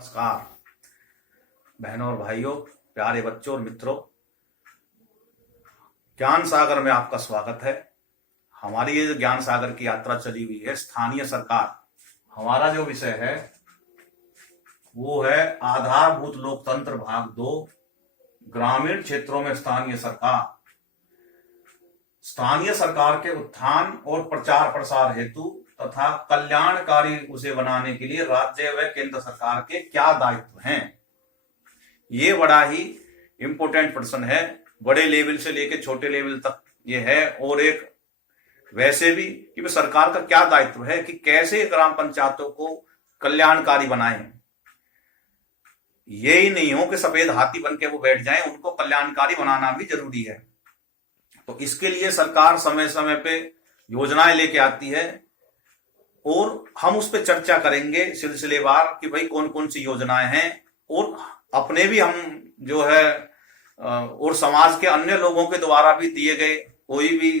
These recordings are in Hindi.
नमस्कार बहनों और भाइयों, प्यारे बच्चों और मित्रों, ज्ञान सागर में आपका स्वागत है। हमारी ये जो ज्ञान सागर की यात्रा चली हुई है, स्थानीय सरकार, हमारा जो विषय है वो है आधारभूत लोकतंत्र भाग 2, ग्रामीण क्षेत्रों में स्थानीय सरकार। स्थानीय सरकार के उत्थान और प्रचार प्रसार हेतु तथा कल्याणकारी उसे बनाने के लिए राज्य व केंद्र सरकार के क्या दायित्व हैं। ये बड़ा ही इंपॉर्टेंट प्रश्न है, बड़े लेवल से लेकर छोटे लेवल तक ये है। और एक वैसे भी कि सरकार का क्या दायित्व है कि कैसे ग्राम पंचायतों को कल्याणकारी बनाएं। ये ही नहीं हो कि सफेद हाथी बन के वो बैठ जाएं, उनको कल्याणकारी बनाना भी जरूरी है। तो इसके लिए सरकार समय समय पे योजनाएं लेके आती है और हम उस पर चर्चा करेंगे सिलसिलेवार कि भाई कौन कौन सी योजनाएं हैं, और अपने भी हम जो है और समाज के अन्य लोगों के द्वारा भी दिए गए कोई भी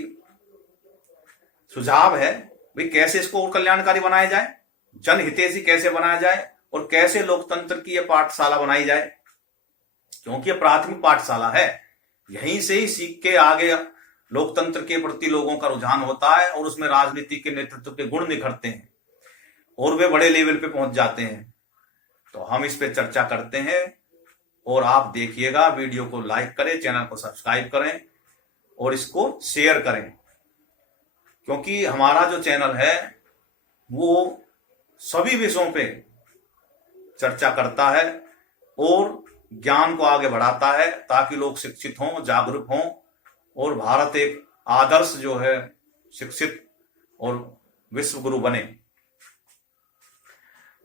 सुझाव है भाई कैसे इसको और कल्याणकारी बनाया जाए, जनहितैषी कैसे बनाया जाए और कैसे लोकतंत्र की यह पाठशाला बनाई जाए। क्योंकि यह प्राथमिक पाठशाला है, यहीं से ही सीख के आगे लोकतंत्र के प्रति लोगों का रुझान होता है और उसमें राजनीति के नेतृत्व के गुण निखरते हैं और वे बड़े लेवल पे पहुंच जाते हैं। तो हम इस पे चर्चा करते हैं और आप देखिएगा, वीडियो को लाइक करें, चैनल को सब्सक्राइब करें और इसको शेयर करें, क्योंकि हमारा जो चैनल है वो सभी विषयों पे चर्चा करता है और ज्ञान को आगे बढ़ाता है ताकि लोग शिक्षित हों, जागरूक हों और भारत एक आदर्श जो है शिक्षित और विश्व गुरु बने।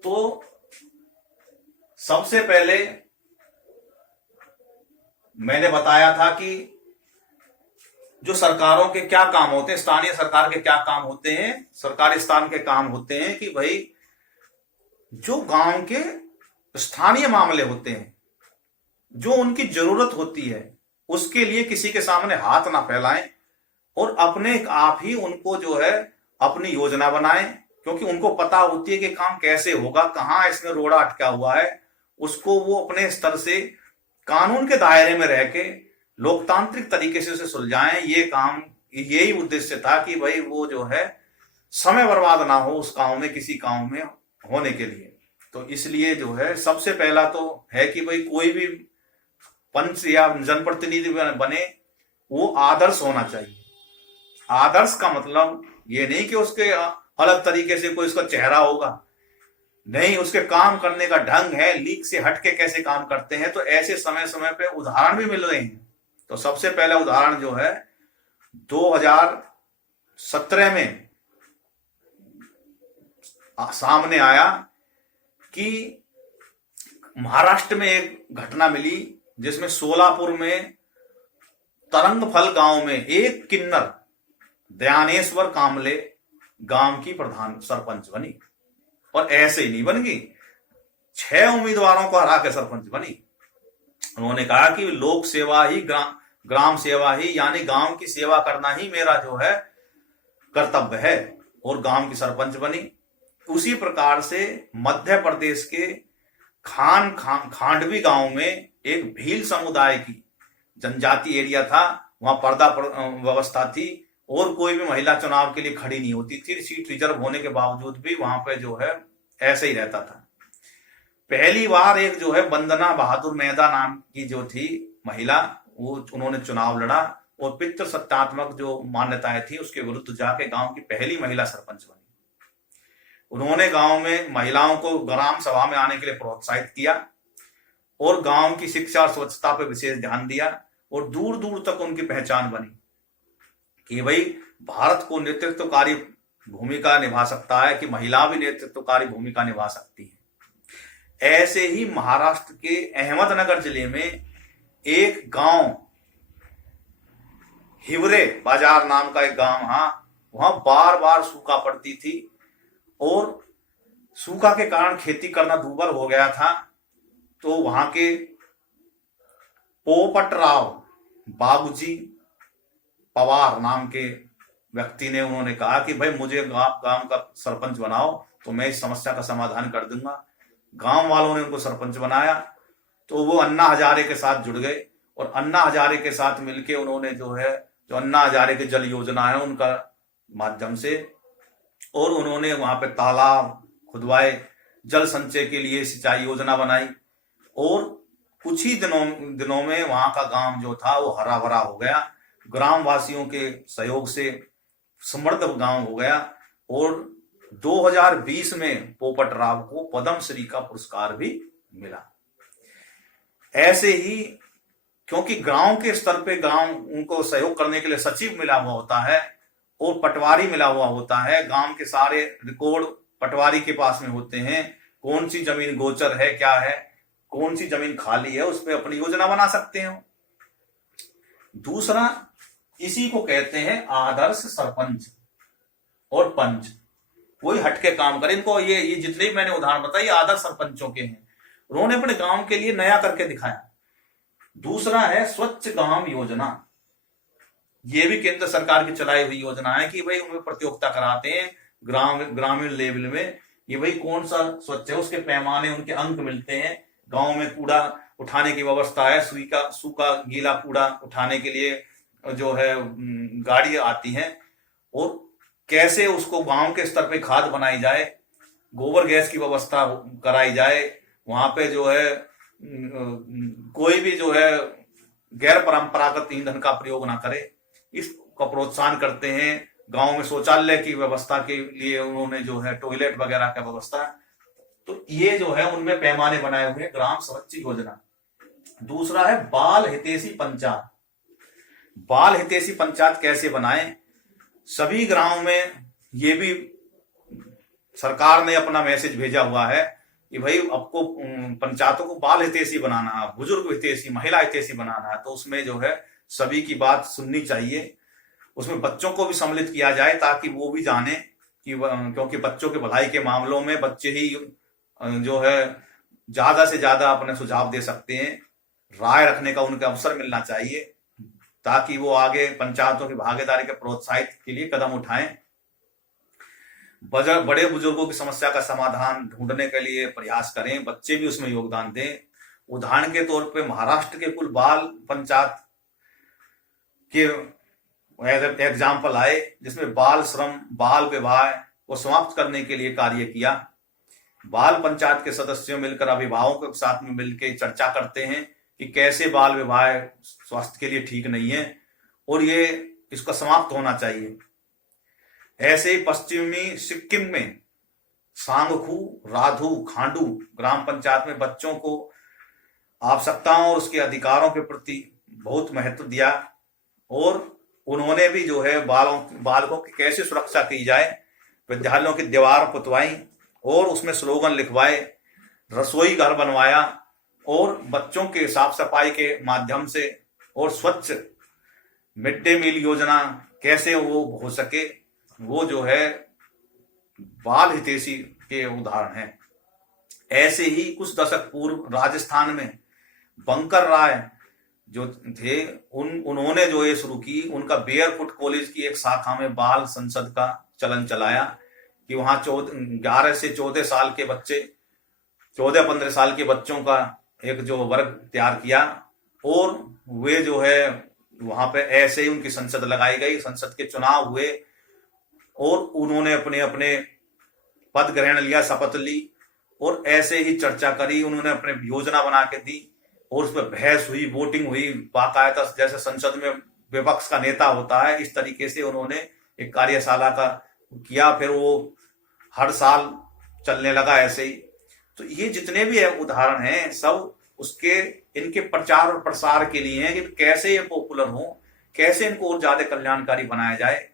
तो सबसे पहले मैंने बताया था कि जो सरकारों के क्या काम होते हैं, स्थानीय सरकार के क्या काम होते हैं। सरकारी स्थान के काम होते हैं कि भाई जो गांव के स्थानीय मामले होते हैं, जो उनकी जरूरत होती है, उसके लिए किसी के सामने हाथ ना फैलाएं और अपने आप ही उनको जो है अपनी योजना बनाएं, क्योंकि उनको पता होती है कि काम कैसे होगा, कहां इसमें रोड़ा अटका हुआ है, उसको वो अपने स्तर से कानून के दायरे में रह के लोकतांत्रिक तरीके से उसे सुलझाएं। ये काम, यही उद्देश्य था कि भाई वो जो है समय बर्बाद ना हो उस गांव में, किसी गांव में होने के लिए। तो इसलिए जो है सबसे पहला तो है कि भाई कोई भी पंच या जनप्रतिनिधि बने वो आदर्श होना चाहिए। आदर्श का मतलब ये नहीं कि उसके अलग तरीके से कोई उसका चेहरा होगा, नहीं, उसके काम करने का ढंग है, लीक से हटके कैसे काम करते हैं। तो ऐसे समय समय पे उदाहरण भी मिल रहे हैं। तो सबसे पहला उदाहरण जो है 2017 में सामने आया कि महाराष्ट्र में एक घटना मिली जिसमें सोलापुर में तरंगफल गांव में एक किन्नर दयानेश्वर कामले गांव की प्रधान सरपंच बनी, और ऐसे ही नहीं बन गई, 6 उम्मीदवारों को हरा के सरपंच बनी। उन्होंने कहा कि लोक सेवा ही ग्राम सेवा ही, यानी गांव की सेवा करना ही मेरा जो है कर्तव्य है, और गांव की सरपंच बनी। उसी प्रकार से मध्य प्रदेश के खांडवी गांव में एक भील समुदाय की जनजाति एरिया था, वहां पर्दा व्यवस्था थी और कोई भी महिला चुनाव के लिए खड़ी नहीं होती थी, सीट रिजर्व होने के बावजूद भी वहां पे जो है ऐसे ही रहता था। पहली बार एक जो है वंदना बहादुर मेहता नाम की जो थी महिला, वो उन्होंने चुनाव लड़ा और पितृ सत्तात्मक जो मान्यताएं थी उसके विरुद्ध जाके गांव की पहली महिला सरपंच बनी। उन्होंने गांव में महिलाओं को ग्राम सभा में आने के लिए प्रोत्साहित किया और गांव की शिक्षा और स्वच्छता पर विशेष ध्यान दिया, और दूर दूर तक उनकी पहचान बनी कि भाई भारत को नेतृत्वकारी भूमिका निभा सकता है, कि महिला भी नेतृत्वकारी भूमिका निभा सकती है। ऐसे ही महाराष्ट्र के अहमदनगर जिले में एक गांव हिवरे बाजार नाम का एक गांव, वहां बार बार सूखा पड़ती थी और सूखा के कारण खेती करना दूभर हो गया था। तो वहां के पोपटराव बाबूजी पवार नाम के व्यक्ति ने, उन्होंने कहा कि भाई मुझे गांव का सरपंच बनाओ तो मैं इस समस्या का समाधान कर दूंगा। गांव वालों ने उनको सरपंच बनाया, तो वो अन्ना हजारे के साथ जुड़ गए और अन्ना हजारे के साथ मिलके उन्होंने जो है, जो अन्ना हजारे की जल योजना है उनका माध्यम से, और उन्होंने वहां पे तालाब खुदवाए, जल संचय के लिए सिंचाई योजना बनाई, और कुछ ही दिनों में वहां का गांव जो था वो हरा भरा हो गया। ग्राम वासियों के सहयोग से समृद्ध गांव हो गया, और 2020 में पोपट राव को पद्मश्री का पुरस्कार भी मिला। ऐसे ही, क्योंकि गांव के स्तर पे गांव उनको सहयोग करने के लिए सचिव मिला हुआ होता है और पटवारी मिला हुआ होता है, गांव के सारे रिकॉर्ड पटवारी के पास में होते हैं, कौन सी जमीन गोचर है, क्या है, कौन सी जमीन खाली है, उस पर अपनी योजना बना सकते हैं। दूसरा, इसी को कहते हैं आदर्श सरपंच और पंच। कोई हटके काम करे, इनको ये जितने भी मैंने उदाहरण बताए आदर्श सरपंचों के हैं, उन्होंने अपने गांव के लिए नया करके दिखाया। दूसरा है स्वच्छ गांव योजना, ये भी केंद्र सरकार की चलाई हुई योजना है कि भाई उनमें प्रतियोगिता कराते हैं ग्रामीण लेवल में, ये भाई कौन सा स्वच्छ है, उसके पैमाने, उनके अंक मिलते हैं। गांव में कूड़ा उठाने की व्यवस्था है, सूखा गीला कूड़ा उठाने के लिए जो है गाड़ी आती है, और कैसे उसको गांव के स्तर पे खाद बनाई जाए, गोबर गैस की व्यवस्था कराई जाए, वहां पे जो है कोई भी जो है गैर परंपरागत ईंधन का प्रयोग ना करे, इसका प्रोत्साहन करते हैं। गांव में शौचालय की व्यवस्था के लिए उन्होंने जो है टॉयलेट वगैरह का व्यवस्था, तो ये जो है उनमें पैमाने बनाए हुए ग्राम स्वच्छ योजना। दूसरा है बाल हितैषी पंचायत। बाल हितैषी पंचायत कैसे बनाएं? सभी ग्रामों में ये भी सरकार ने अपना मैसेज भेजा हुआ है कि भाई आपको पंचायतों को बाल हितैषी बनाना है, बुजुर्ग हितैषी, महिला हितैषी बनाना है, तो उसमें जो है सभी की बात सुननी चाहिए। उसमें बच्चों को भी सम्मिलित किया जाए ताकि वो भी जाने कि, क्योंकि बच्चों के भलाई के मामलों में बच्चे ही जो है ज्यादा से ज्यादा अपने सुझाव दे सकते हैं, राय रखने का उनका अवसर मिलना चाहिए, ताकि वो आगे पंचायतों की भागीदारी के प्रोत्साहित के लिए कदम उठाएं। बड़े बुजुर्गों की समस्या का समाधान ढूंढने के लिए प्रयास करें, बच्चे भी उसमें योगदान दें। उदाहरण के तौर पे महाराष्ट्र के कुल बाल पंचायत के एग्जाम्पल आए, जिसमें बाल श्रम, बाल विवाह को समाप्त करने के लिए कार्य किया। बाल पंचायत के सदस्यों मिलकर अभिभावकों के साथ में मिलकर चर्चा करते हैं कि कैसे बाल विवाह स्वास्थ्य के लिए ठीक नहीं है और ये इसका समाप्त होना चाहिए। ऐसे ही पश्चिमी सिक्किम में सांगखू, राधू, खांडू ग्राम पंचायत में बच्चों को आवश्यकताओं और उसके अधिकारों के प्रति बहुत महत्व दिया, और उन्होंने भी जो है बालकों की कैसे सुरक्षा की जाए, विद्यालयों की दीवार पुतवाई और उसमें स्लोगन लिखवाए, रसोई घर बनवाया, और बच्चों के साफ सफाई के माध्यम से और स्वच्छ मिड डे मील योजना कैसे वो हो सके, वो जो है बाल हितैषी के उदाहरण हैं। ऐसे ही कुछ दशक पूर्व राजस्थान में बंकर राय जो थे, उन्होंने जो ये शुरू की, उनका बेयरफुट कॉलेज की एक शाखा में बाल संसद का चलन चलाया कि वहां 11 से 14 साल के बच्चे, 14-15 साल के बच्चों का एक जो वर्ग तैयार किया, और वे जो है वहां पे ऐसे ही उनकी संसद लगाई गई, संसद के चुनाव हुए, और उन्होंने अपने अपने पद ग्रहण लिया, शपथ ली, और ऐसे ही चर्चा करी, उन्होंने अपने योजना बना के दी, और उस पर बहस हुई, वोटिंग हुई, बाकायदा जैसे संसद में विपक्ष का नेता होता है इस तरीके से उन्होंने एक कार्यशाला का किया, फिर वो हर साल चलने लगा ऐसे ही। तो ये जितने भी उदाहरण हैं सब उसके इनके प्रचार और प्रसार के लिए हैं कि कैसे ये पॉपुलर हो, कैसे इनको और ज्यादा कल्याणकारी बनाया जाए।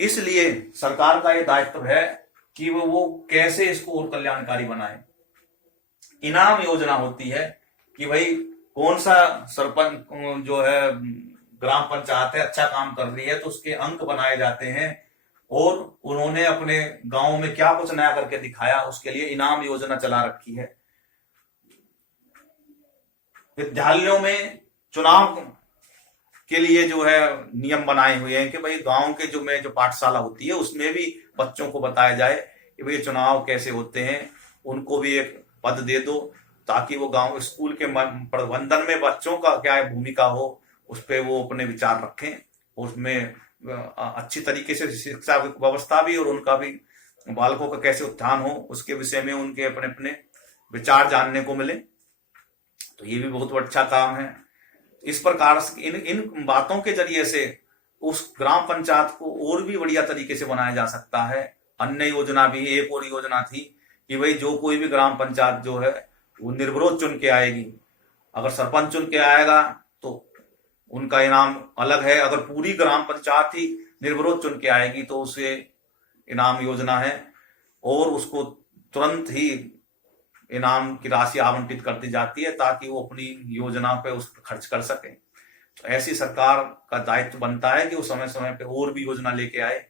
इसलिए सरकार का ये दायित्व है कि वो कैसे इसको और कल्याणकारी बनाए। इनाम योजना होती है कि भाई कौन सा सरपंच जो है ग्राम पंचायत है अच्छा काम कर रही है तो उसके अंक बनाए जाते हैं, और उन्होंने अपने गांव में क्या कुछ नया करके दिखाया उसके लिए इनाम योजना चला रखी है। विद्यालयों में चुनाव के लिए जो है नियम बनाए हुए हैं कि भाई गांव के जो पाठशाला होती है उसमें भी बच्चों को बताया जाए कि भाई चुनाव कैसे होते हैं, उनको भी एक पद दे दो, ताकि वो गांव स्कूल के प्रबंधन में बच्चों का क्या भूमिका हो उस पर वो अपने विचार रखें, उसमें अच्छी तरीके से शिक्षा व्यवस्था भी और उनका भी बालकों का कैसे उत्थान हो उसके विषय में उनके अपने अपने विचार जानने को मिले। तो ये भी बहुत अच्छा काम है। इस प्रकार इन इन बातों के जरिए से उस ग्राम पंचायत को और भी बढ़िया तरीके से बनाया जा सकता है। अन्य योजना भी, एक और योजना थी कि भाई जो कोई भी ग्राम पंचायत जो है वो निर्विरोध चुन के आएगी। अगर सरपंच चुन के आएगा तो उनका इनाम अलग है, अगर पूरी ग्राम पंचायत ही निर्विरोध चुन के आएगी तो उसे इनाम योजना है और उसको तुरंत ही इनाम की राशि आवंटित कर दी जाती है ताकि वो अपनी योजना पे उस पर खर्च कर सके। तो ऐसी सरकार का दायित्व बनता है कि वो समय समय पे और भी योजना लेके आए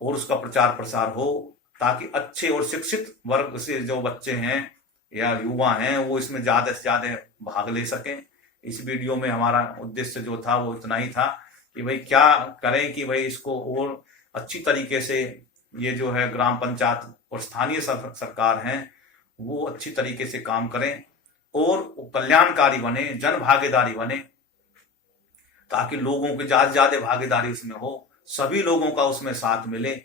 और उसका प्रचार प्रसार हो, ताकि अच्छे और शिक्षित वर्ग से जो बच्चे हैं या युवा हैं वो इसमें ज्यादा से ज्यादा भाग ले सकें। इस वीडियो में हमारा उद्देश्य जो था वो इतना ही था कि भाई क्या करें कि भाई इसको और अच्छी तरीके से ये जो है ग्राम पंचायत और स्थानीय सरकार हैं वो अच्छी तरीके से काम करें और कल्याणकारी बने, जन भागीदारी बने, ताकि लोगों की ज्यादा ज्यादा भागीदारी उसमें हो, सभी लोगों का उसमें साथ मिले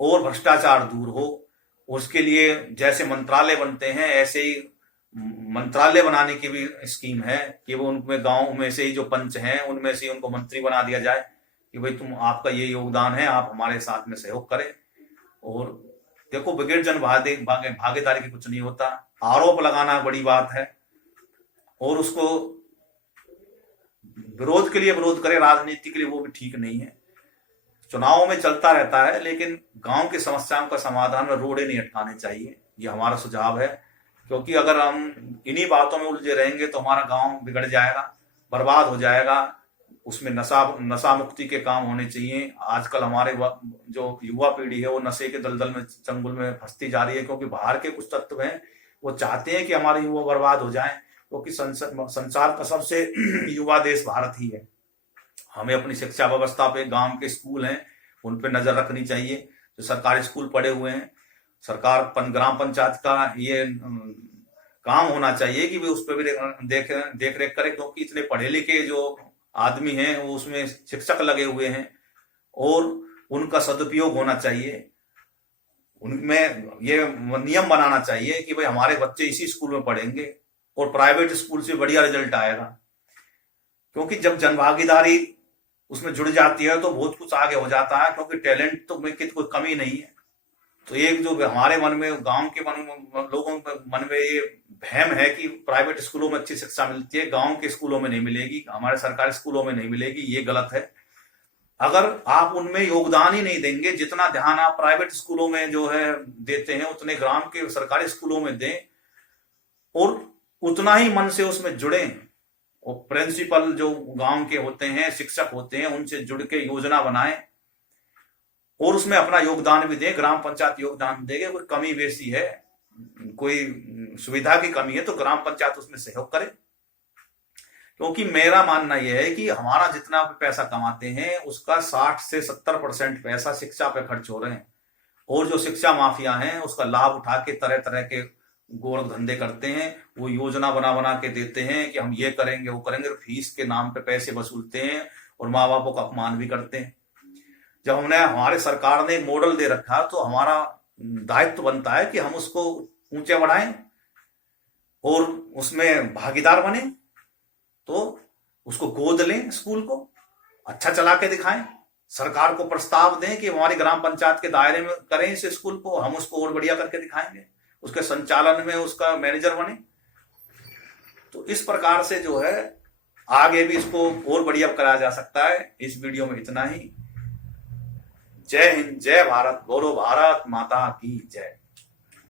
और भ्रष्टाचार दूर हो। उसके लिए जैसे मंत्रालय बनते हैं ऐसे ही मंत्रालय बनाने की भी स्कीम है कि वो उनमें गांव में से ही जो पंच हैं उनमें से उनको मंत्री बना दिया जाए कि भाई तुम, आपका ये योगदान है, आप हमारे साथ में सहयोग करें। और देखो बगैर जन भागीदारी की कुछ नहीं होता। आरोप लगाना बड़ी बात है और उसको विरोध के लिए विरोध करे, राजनीति के लिए, वो भी ठीक नहीं है। चुनाव में चलता रहता है लेकिन गांव की समस्याओं का समाधान में रोड़े नहीं अटकाने चाहिए, ये हमारा सुझाव है। क्योंकि अगर हम इन्हीं बातों में उलझे रहेंगे तो हमारा गांव बिगड़ जाएगा, बर्बाद हो जाएगा। उसमें नशा मुक्ति के काम होने चाहिए। आजकल हमारे जो युवा पीढ़ी है वो नशे के दलदल में, चंगुल में फंसती जा रही है, क्योंकि बाहर के कुछ तत्व हैं वो चाहते हैं कि हमारे युवा बर्बाद हो जाएं, क्योंकि संसार का सबसे युवा देश भारत ही है। हमें अपनी शिक्षा व्यवस्था पे, गांव के स्कूल हैं उन पे नजर रखनी चाहिए। जो सरकारी स्कूल पड़े हुए हैं, सरकार ग्राम पंचायत का ये काम होना चाहिए कि वे उस पर भी देख रेख करे, क्योंकि इतने पढ़े लिखे जो आदमी हैं वो उसमें शिक्षक लगे हुए हैं और उनका सदुपयोग होना चाहिए। उनमें ये नियम बनाना चाहिए कि भाई हमारे बच्चे इसी स्कूल में पढ़ेंगे और प्राइवेट स्कूल से बढ़िया रिजल्ट आएगा। क्योंकि जब जनभागीदारी उसमें जुड़ जाती है तो बहुत कुछ आगे हो जाता है, क्योंकि टैलेंट तो में की कोई कमी नहीं है। तो एक जो हमारे मन में, गांव के लोगों के मन में ये वहम है कि प्राइवेट स्कूलों में अच्छी शिक्षा मिलती है, गांव के स्कूलों में नहीं मिलेगी, हमारे सरकारी स्कूलों में नहीं मिलेगी, ये गलत है। अगर आप उनमें योगदान ही नहीं देंगे, जितना ध्यान आप प्राइवेट स्कूलों में जो है देते हैं उतने ग्राम के सरकारी स्कूलों में दें और उतना ही मन से उसमें जुड़ें। और प्रिंसिपल जो गांव के होते हैं, शिक्षक होते हैं, उनसे जुड़ के योजना बनाएं और उसमें अपना योगदान भी दें। ग्राम पंचायत योगदान देंगे, कोई कमी बेसी है, कोई सुविधा की कमी है तो ग्राम पंचायत उसमें सहयोग करे। क्योंकि मेरा मानना यह है कि हमारा जितना भी पैसा कमाते हैं उसका 60 से 70% पैसा शिक्षा पे खर्च हो रहे हैं और जो शिक्षा माफिया हैं उसका लाभ उठा के तरह तरह के गोरख धंधे करते हैं। वो योजना बना बना के देते हैं कि हम ये करेंगे वो करेंगे, फीस के नाम पे पैसे वसूलते हैं और माँ बापों का अपमान भी करते हैं। जब हमारे सरकार ने मॉडल दे रखा तो हमारा दायित्व बनता है कि हम उसको ऊंचे बढ़ाएं और उसमें भागीदार बने। तो उसको गोद लें, स्कूल को अच्छा चला के दिखाएं, सरकार को प्रस्ताव दें कि हमारी ग्राम पंचायत के दायरे में करें इस स्कूल को, हम उसको और बढ़िया करके दिखाएंगे, उसके संचालन में उसका मैनेजर बने। तो इस प्रकार से जो है आगे भी इसको और बढ़िया कराया जा सकता है। इस वीडियो में इतना ही। जय हिंद, जय भारत, बोलो भारत माता की जय।